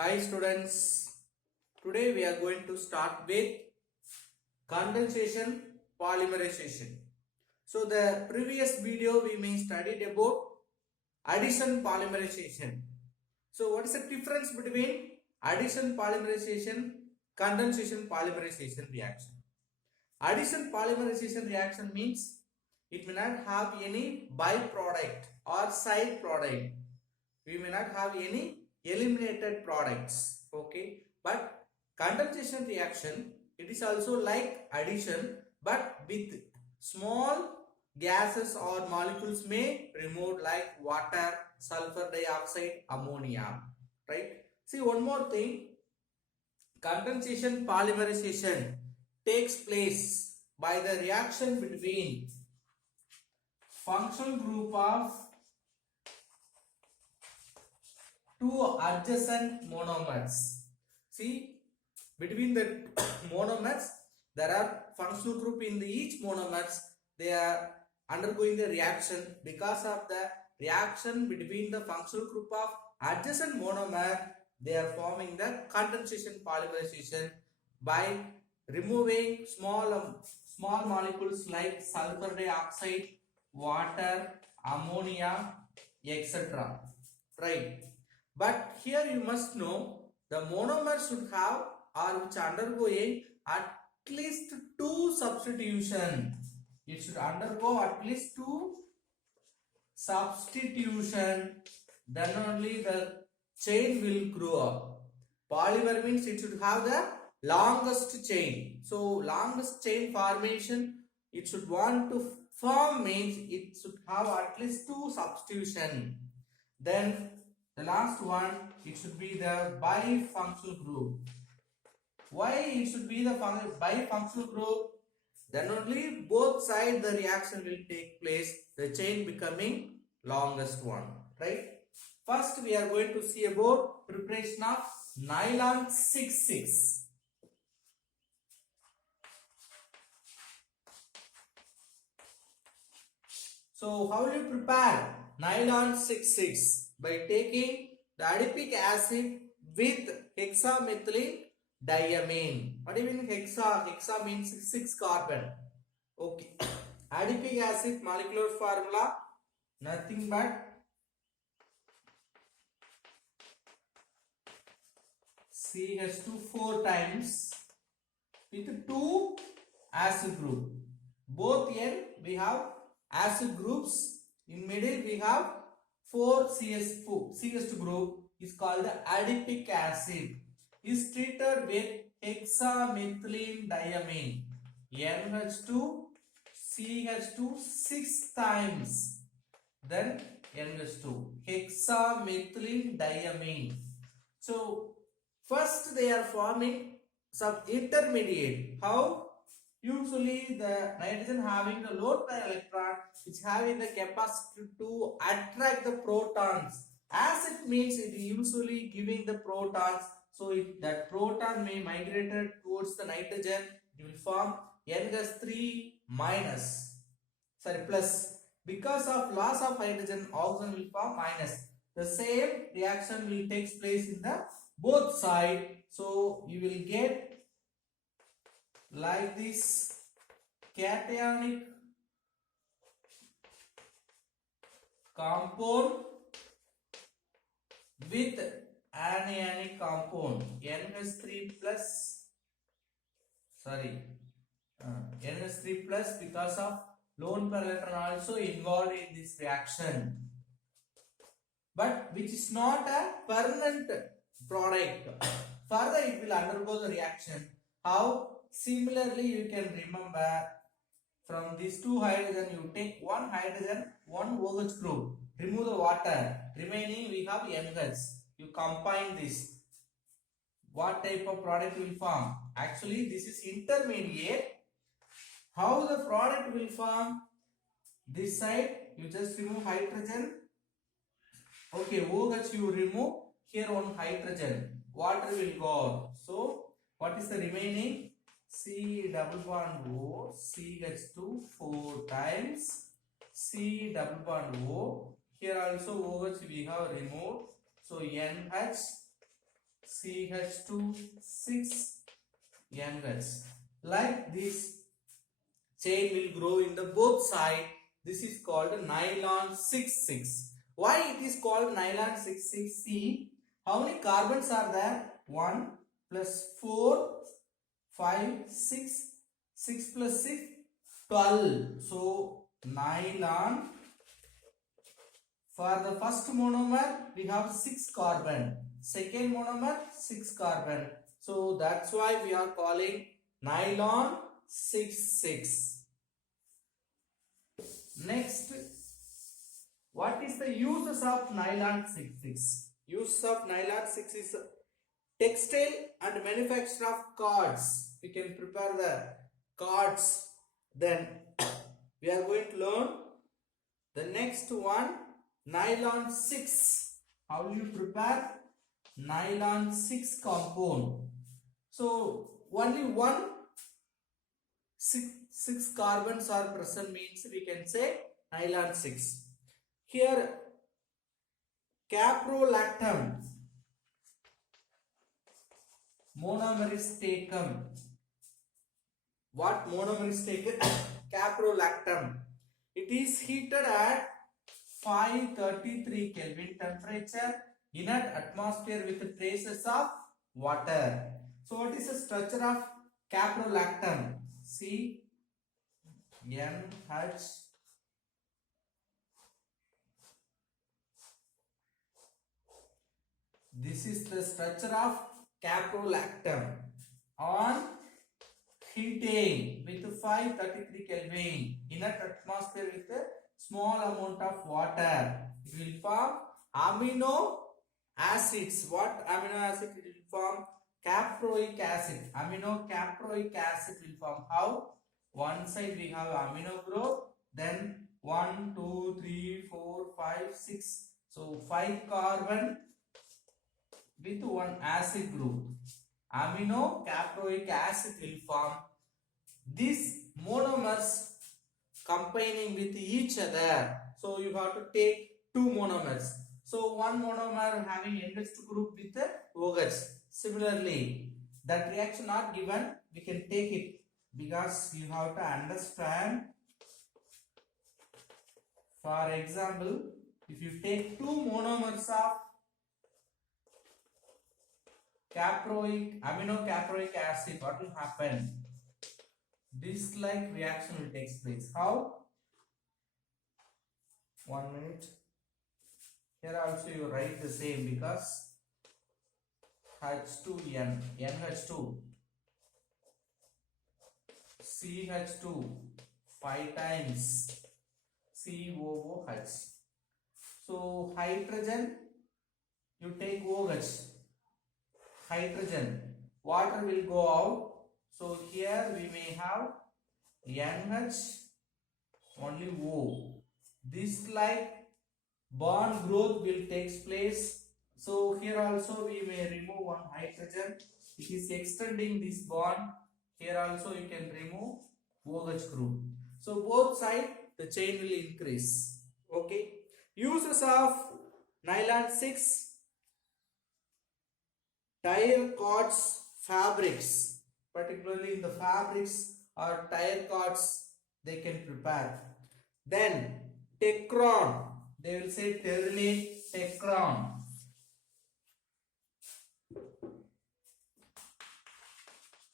Hi students, today we are going to start with condensation polymerization. So the previous video we may studied about addition polymerization. So what is the difference between addition polymerization, condensation polymerization reaction? Addition polymerization reaction means it may not have any byproduct or side product. We may not have any eliminated products. Okay, but condensation reaction, it is also like addition, but with small gases or molecules may remove like water, sulfur dioxide, ammonia, right? See, one more thing, condensation polymerization takes place by the reaction between functional group of two adjacent monomers. See, between the monomers, there are functional group in each monomers. They are undergoing the reaction. Because of the reaction between the functional group of adjacent monomer, they are forming the condensation polymerization by removing small molecules like sulfur dioxide, water, ammonia, etc. Right? But here you must know the monomer should have or which undergoing at least two substitution. It should undergo at least two substitution. Then only the chain will grow up. Polymer means it should have the longest chain. So longest chain formation it should want to form means it should have at least two substitution. Then the last one, it should be the bifunctional group. Why it should be the bifunctional group? Then only both sides the reaction will take place, the chain becoming longest one, right? First we are going to see about preparation of nylon 6,6. So how will you prepare nylon 6,6? By taking the adipic acid with hexamethylene diamine. What do you mean hexa? Hexa means 6 carbon. Okay. Adipic acid molecular formula nothing but CH2 4 times with 2 acid group. Both end we have acid groups. In middle we have 4 CH2 group is called the adipic acid. Is treated with hexamethylene diamine. NH2 CH2 6 times. Then NH2 hexamethylene diamine. So first they are forming some intermediate. How? Usually the nitrogen having the low electron which having the capacity to attract the protons. Acid means it is usually giving the protons. So if that proton may migrated towards the nitrogen, it will form NH3 minus. Sorry, plus. Because of loss of hydrogen, oxygen will form minus. The same reaction will take place in the both side. So you will get like this cationic compound with anionic compound NH3 plus NH3 plus because of lone pair electron also involved in this reaction, but which is not a permanent product. Further it will undergo the reaction. How? Similarly you can remember from these two hydrogen you take one hydrogen, one OH group, remove the water, remaining we have NH. You combine this, what type of product will form? Actually this is intermediate. How the product will form? This side you just remove hydrogen. Okay, OH you remove, here one hydrogen, water will go out. So what is the remaining? C double bond O, CH2 4 times, C double bond O. Here also OH we have removed. So NH CH2 6 NH. Like this chain will grow in the both side. This is called nylon 6,6. Why it is called nylon 6,6? See how many carbons are there? 1 plus 4, 5, 6, 6 plus 6, 12. So nylon, for the first monomer we have 6 carbon, second monomer 6 carbon. So that's why we are calling nylon 6,6. Next, what is the uses of nylon 6,6? Use of nylon 6 is textile and manufacture of cards. We can prepare the cards. Then we are going to learn the next one, nylon 6. How will you prepare nylon 6 compound? So only one six carbons are present means we can say nylon 6. Here caprolactam monomer is taken. What monomer is taken? Caprolactam. It is heated at 533 Kelvin temperature in an atmosphere with traces of water. So what is the structure of caprolactam? See, NH this is the structure of caprolactam. On heating with 533 Kelvin in an atmosphere with a small amount of water, it will form amino acids. What amino acid it will form? Caproic acid. Amino caproic acid will form. How? One side we have amino group, then 1, 2, 3, 4, 5, 6. So 5 carbon with one acid group. Amino caproic acid will form. These monomers combining with each other. So you have to take 2 monomers. So one monomer having NH2 group with OH. Similarly, that reaction not given, we can take it because you have to understand. For example, if you take 2 monomers of amino caproic acid, what will happen? This like reaction will take place. How? 1 minute. Here also you write the same because H2N, NH2, CH2, 5 times COOH. So hydrogen, you take OH, hydrogen, water will go out. So here we may have NH, only O. This like bond growth will take place. So here also we may remove one hydrogen. It is extending this bond. Here also you can remove OH group. So both sides the chain will increase. Okay. Uses of nylon 6, tire cords, fabrics, particularly in the fabrics or tire cords they can prepare. Then Tecron, they will say terylene Tecron.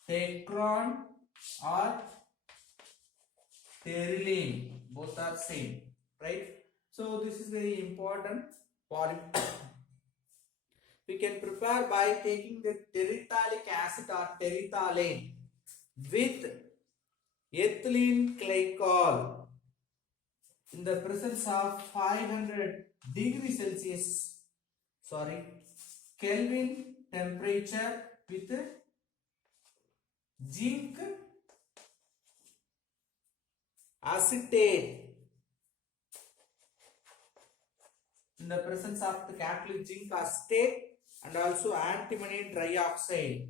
Tecron or terylene, both are same, right? So this is very important for we can prepare by taking the terephthalic acid or terephthalate with ethylene glycol in the presence of 500 degrees Celsius, Kelvin temperature with zinc acetate in the presence of the catalyst zinc acetate and also antimony trioxide.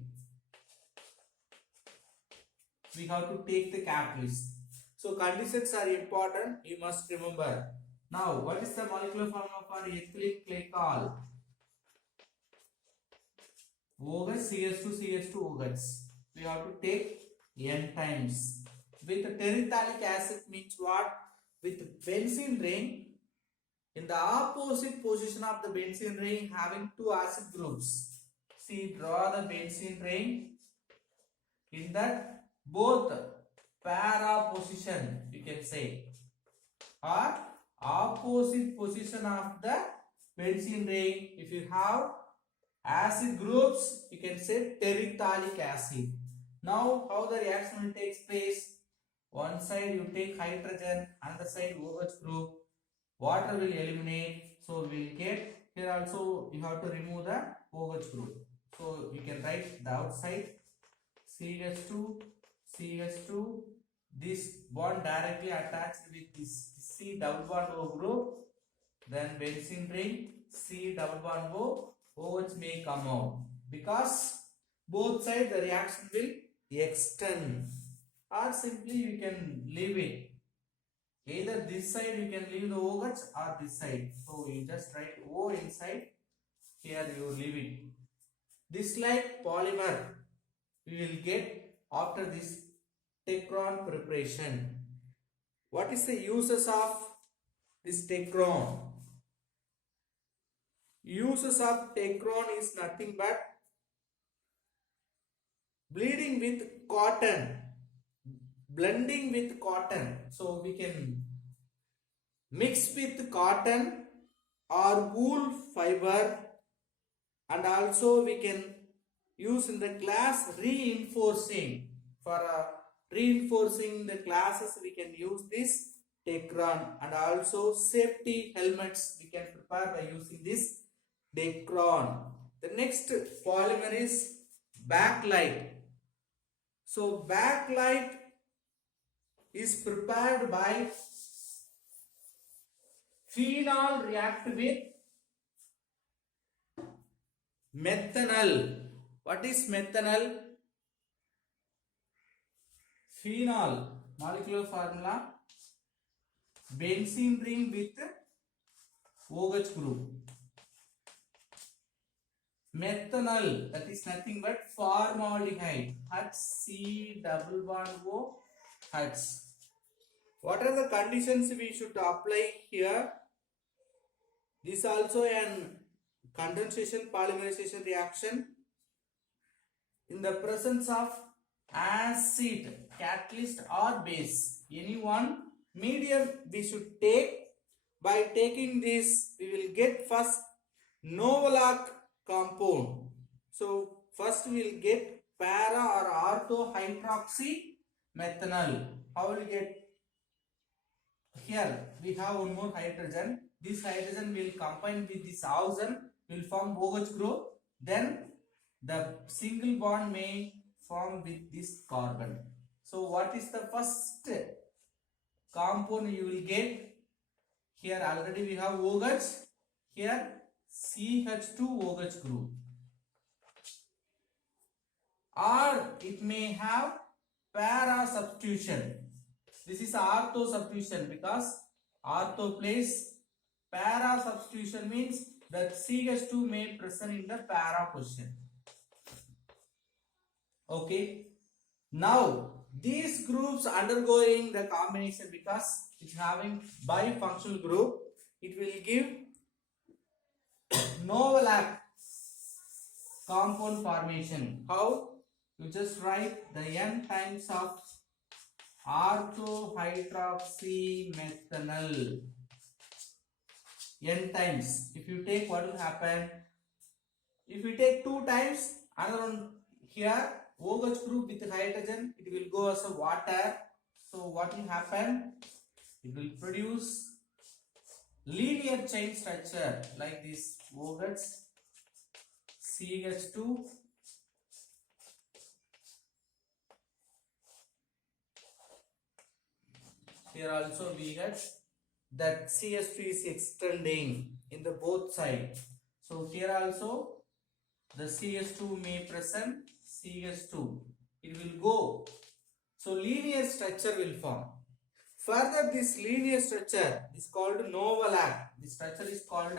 We have to take the catalyst. So conditions are important, you must remember. Now, what is the molecular formula for ethylene glycol? OH, CH2, OH. We have to take N times. With terephthalic acid means what? With benzene ring, in the opposite position of the benzene ring having two acid groups. See, draw the benzene ring. In that both para position, you can say, or opposite position of the benzene ring, if you have acid groups, you can say terephthalic acid. Now, how the reaction will take place? One side you take hydrogen, another side OH group. Water will eliminate, so we will get here also you have to remove the OH group. So you can write the outside CH2, CH2. This bond directly attached with this C double bond O group. Then benzene ring C double bond O, OH may come out because both sides the reaction will extend, or simply you can leave it. Either this side you can leave the OH or this side. So you just write O inside, here you leave it. This like polymer we will get after this Tacron preparation. What is the uses of this Tacron? Uses of Tacron is nothing but bleeding with cotton, blending with cotton. So we can mix with cotton or wool fiber, and also we can use in the glass reinforcing. For reinforcing the glasses we can use this Tacron, and also safety helmets we can prepare by using this Tacron. The next polymer is bakelite. So bakelite is prepared by phenol react with methanol. What is methanol? Phenol, molecular formula, benzene ring with OH group. Methanol, that is nothing but formaldehyde, HC double bond O H. What are the conditions we should apply here? This also an condensation polymerization reaction. In the presence of acid, catalyst or base, any one medium we should take. By taking this we will get first Novolac compound. So first we will get para or orthohydroxy methanol. How will we get? Here we have one more hydrogen. This hydrogen will combine with this oxygen, will form OH group. Then the single bond may form with this carbon. So what is the first compound you will get? Here already we have OH. Here CH2OH group. Or it may have para substitution. This is ortho substitution because ortho place. Para substitution means that CH2 may present in the para position. Okay. Now these groups undergoing the combination, because it's having bifunctional group, it will give Novolac compound formation. How? You just write the N times of orthohydroxy methanol. N times. If you take, what will happen? If you take 2 times, another one here, OH group with hydrogen, it will go as a water. So what will happen? It will produce linear chain structure like this: OH, CH2, here also we get that CH2 is extending in the both sides. So here also the CH2 may present CH2. It will go. So linear structure will form. Further, this linear structure is called Novolac. This structure is called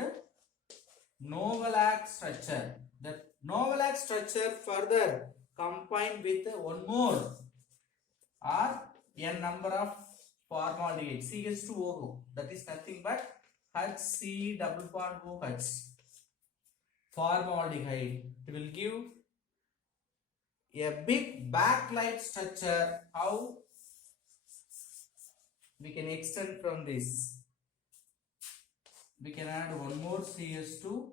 Novolac structure. The Novolac structure further combined with one more or n number of formaldehyde CH2O. That is nothing but HC double bond OH. Formaldehyde. It will give a big backlight structure. How we can extend from this? We can add one more CH2.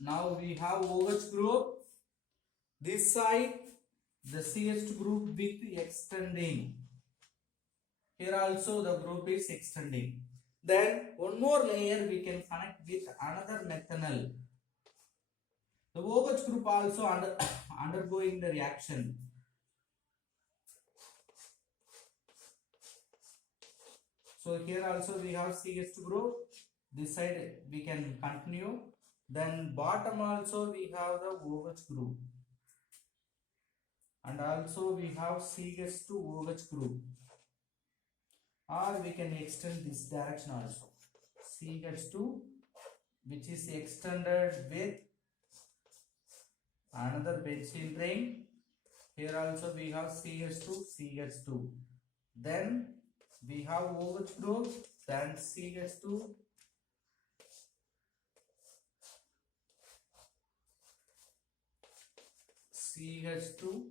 Now we have OH group. This side the CH2 group with extending. Here also the group is extending. Then one more layer we can connect with another methanol. The OH group also undergoing the reaction. So here also we have CH2 group. This side we can continue. Then bottom also we have the OH group. And also we have CH2OH group. Or we can extend this direction also. CH2 which is extended with another benzene ring. Here also we have CH2, CH2. Then we have OH group, then CH2, CH2,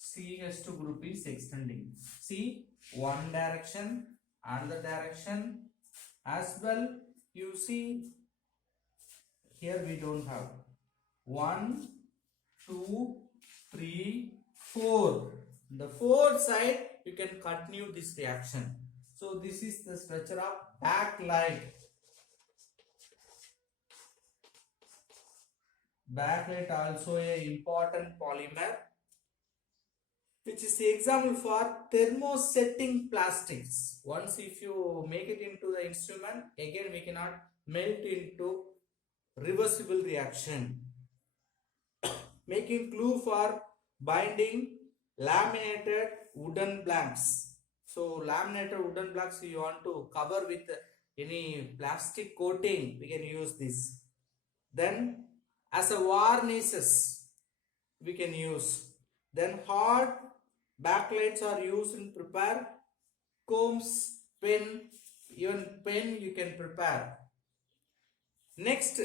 CH2 group is extending. See, one direction, another direction as well. You see, here we don't have 1, 2, 3, 4. The fourth side you can continue this reaction. So this is the structure of backlight. Backlight also a important polymer, which is the example for thermosetting plastics. Once if you make it into the instrument, again we cannot melt into reversible reaction. Making glue for binding laminated wooden blanks. So laminated wooden blocks you want to cover with any plastic coating, we can use this. Then as a varnishes we can use. Then hard backlights are used in prepare combs, pen, even pen you can prepare. Next,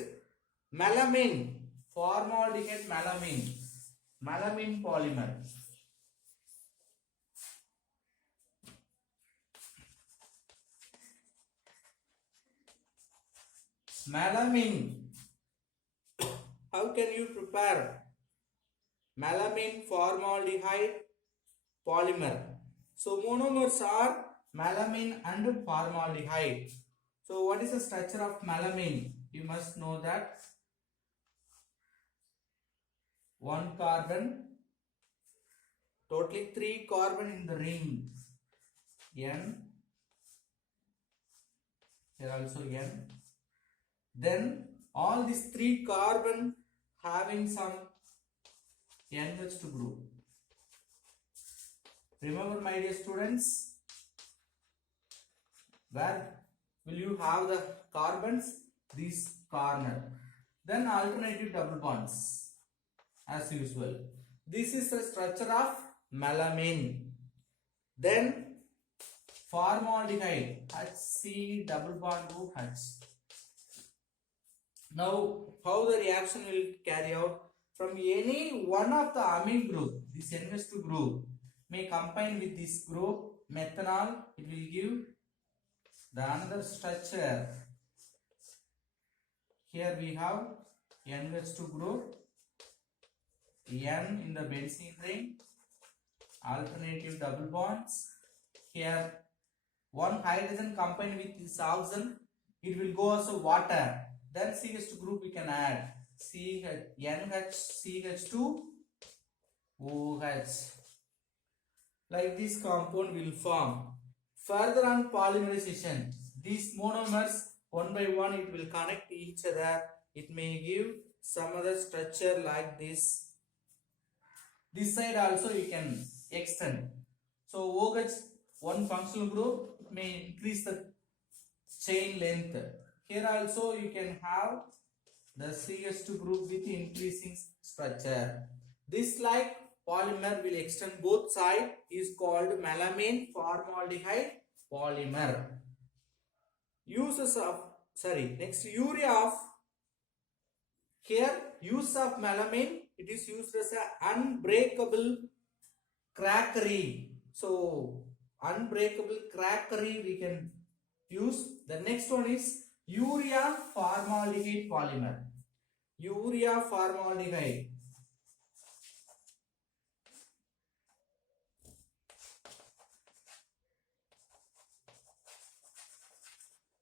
melamine, formaldehyde melamine, melamine polymer. Melamine, how can you prepare melamine formaldehyde polymer? So monomers are melamine and formaldehyde. So what is the structure of melamine? You must know that one carbon, totally 3 carbon in the ring, N, here also N. Then all these 3 carbon having some NH2 group. Remember my dear students, where will you have the carbons? This corner. Then alternative double bonds as usual. This is the structure of melamine. Then formaldehyde, HC double bond OH. Now how the reaction will carry out? From any one of the amine group, this NH2 group may combine with this group methanol, it will give the another structure. Here we have NH2 group, N in the benzene ring, alternative double bonds. Here one hydrogen combined with this oxygen, it will go as a water. Then CH2 group we can add NH2 OH. Like this compound will form. Further on polymerization, these monomers one by one it will connect each other. It may give some other structure like this. This side also you can extend. So OH, one functional group, may increase the chain length. Here also you can have the CH2 group with increasing structure. This like polymer will extend both sides is called melamine formaldehyde polymer. Uses of next urea of here use of melamine, it is used as an unbreakable crackery. So unbreakable crackery we can use. The next one is urea formaldehyde polymer. Urea formaldehyde.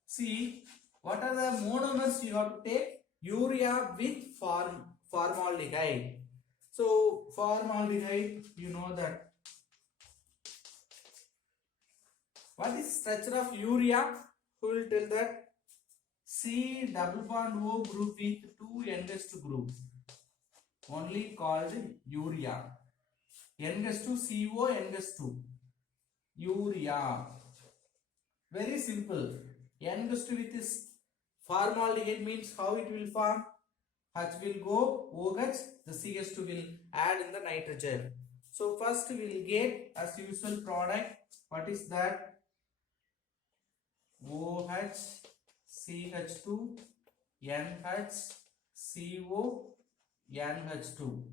See, what are the monomers you have to take? Urea with formaldehyde. So formaldehyde, you know that. What is structure of urea? Who will tell that? C double bond O group with two NH2 group. Only called urea. NH2 CO NH2. Urea. Very simple. NH2 with this formaldehyde means how it will form? H will go OH, the CH2 will add in the nitrogen. So first we will get as usual product. What is that? OH, CH2, NH, CO, NH2.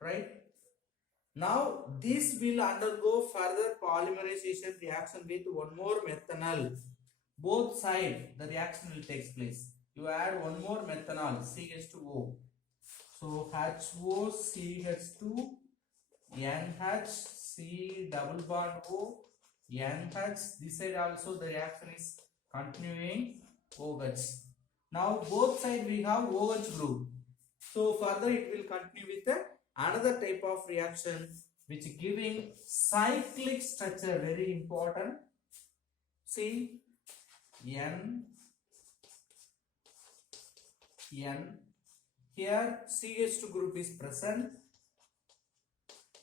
Right? Now this will undergo further polymerization reaction with one more methanol. Both sides the reaction will take place. You add one more methanol, CH2O. So HO, CH2, NH, C double bond O, NH. This side also the reaction is continuing OH. Now both sides we have OH group. So further it will continue with another type of reaction which giving cyclic structure, very important. See, N here CH2 group is present.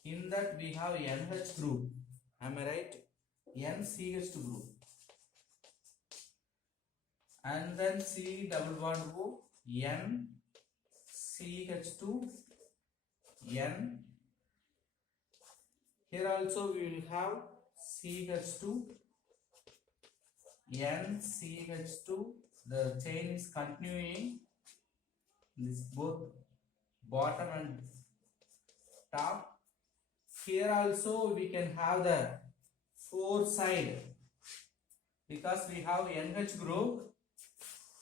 In that we have NH group. Am I right? NCH2 group. And then C double bond O, N CH2, N. Here also we will have CH2, N CH2. The chain is continuing. This both bottom and top. Here also we can have the four side because we have NH group.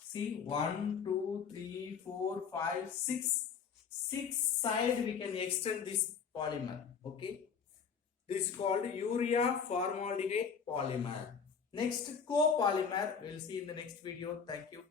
See 1, 2, 3, 4, 5, 6. 6 side we can extend this polymer. Okay. This is called urea formaldehyde polymer. Next copolymer we will see in the next video. Thank you.